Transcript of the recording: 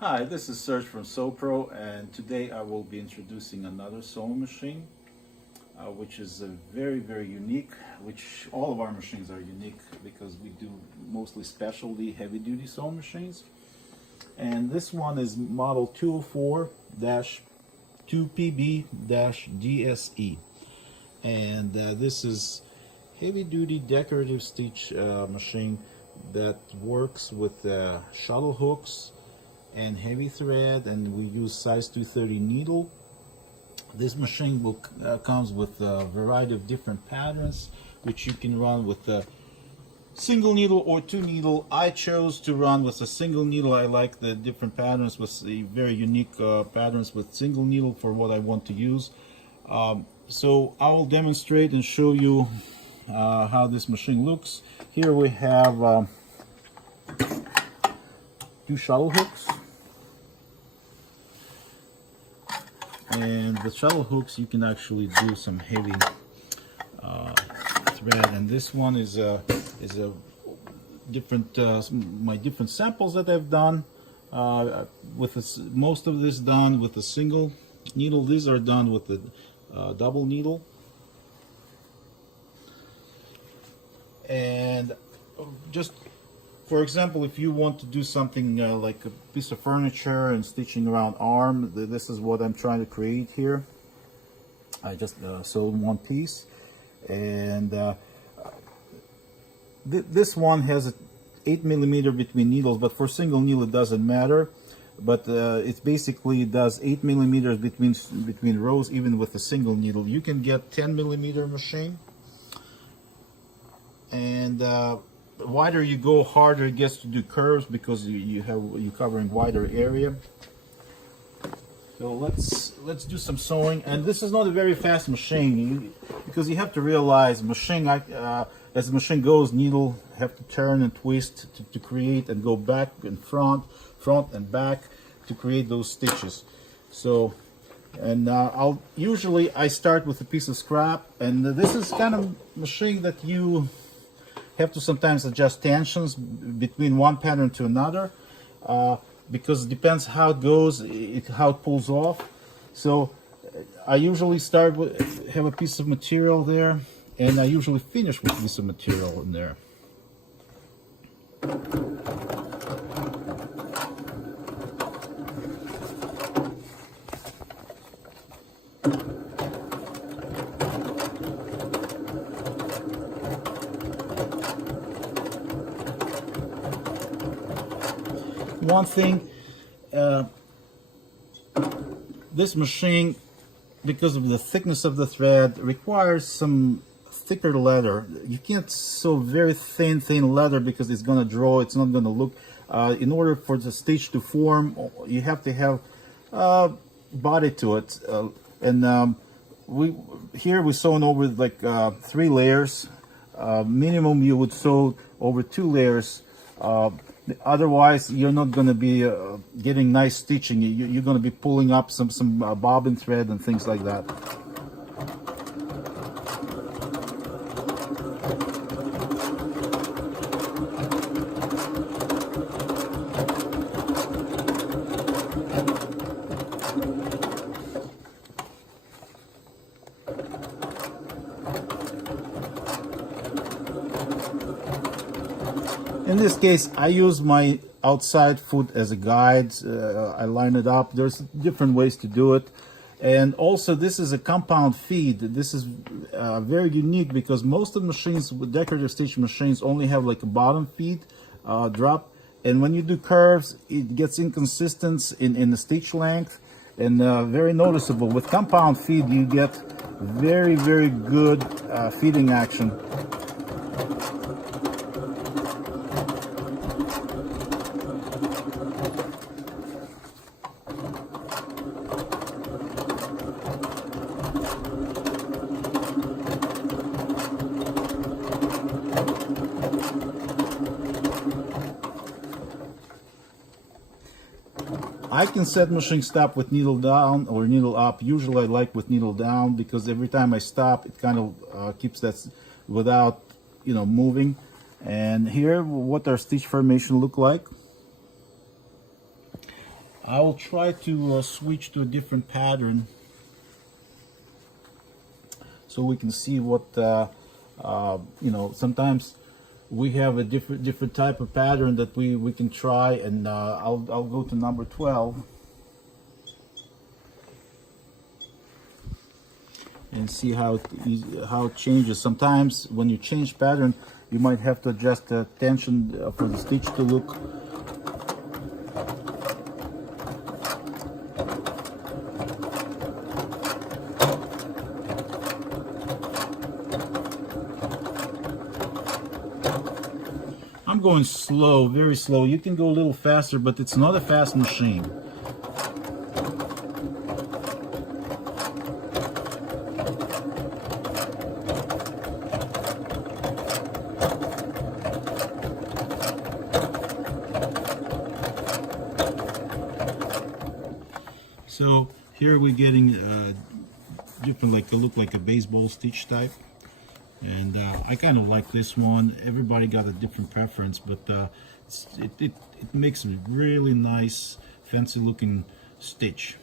Hi, this is Serge from Sewpro, and today I will be introducing another sewing machine, which is very unique, which all of our machines are unique because we do mostly specialty heavy-duty sewing machines. And this one is model 204-2PB-DSE. And this is heavy-duty decorative stitch machine that works with shuttle hooks and heavy thread, and we use size 230 needle. This machine comes with a variety of different patterns which you can run with a single needle or two needle. I chose to run with a single needle. I like the different patterns with the very unique patterns with single needle for what I want to use. So I will demonstrate and show you how this machine looks. Here we have two shuttle hooks, and the shuttle hooks you can actually do some heavy thread, and this one is a different my different samples that I've done with most of this done with a single needle. These are done with the double needle. And just for example, if you want to do something like a piece of furniture and stitching around arm, this is what I'm trying to create here. I just sewed one piece, and this one has 8 millimeter between needles, but for single needle it doesn't matter. But it basically does 8 millimeters between rows, even with a single needle. You can get 10 millimeter machine, and the wider you go, harder it gets to do curves because you're covering wider area. So let's do some sewing. And this is not a very fast machine because you have to realize as the machine goes, needle have to turn and twist to create and go back and front and back to create those stitches. So, and I start with a piece of scrap, and this is kind of machine that you have to sometimes adjust tensions between one pattern to another because it depends how it goes, how it pulls off. So I usually start with have a piece of material there, and I usually finish with a piece of material in there. One thing, this machine, because of the thickness of the thread, requires some thicker leather. You can't sew very thin leather because it's going to draw, it's not going to look. In order for the stitch to form, you have to have body to it. And here we're sewing over like 3 layers. Minimum you would sew over 2 layers. Otherwise, you're not going to be getting nice stitching. You're going to be pulling up some bobbin thread and things like that. In this case, I use my outside foot as a guide. I line it up. There's different ways to do it. And also, this is a compound feed. This is very unique because most of the machines, decorative stitch machines, only have like a bottom feed drop. And when you do curves, it gets inconsistent in the stitch length, and very noticeable. With compound feed, you get very good feeding action. I can set machine stop with needle down or needle up. Usually I like with needle down because every time I stop, it kind of keeps that without, moving. And here, what our stitch formation look like. I will try to switch to a different pattern so we can see what you know, sometimes we have a different type of pattern that we can try, and I'll go to number 12 and see how it changes. Sometimes when you change pattern, you might have to adjust the tension for the stitch to look I'm going slow, very slow. You can go a little faster, but it's not a fast machine. So here we're getting different, like look like a baseball stitch type. And I kind of like this one. Everybody got a different preference, but it makes a really nice, fancy looking stitch.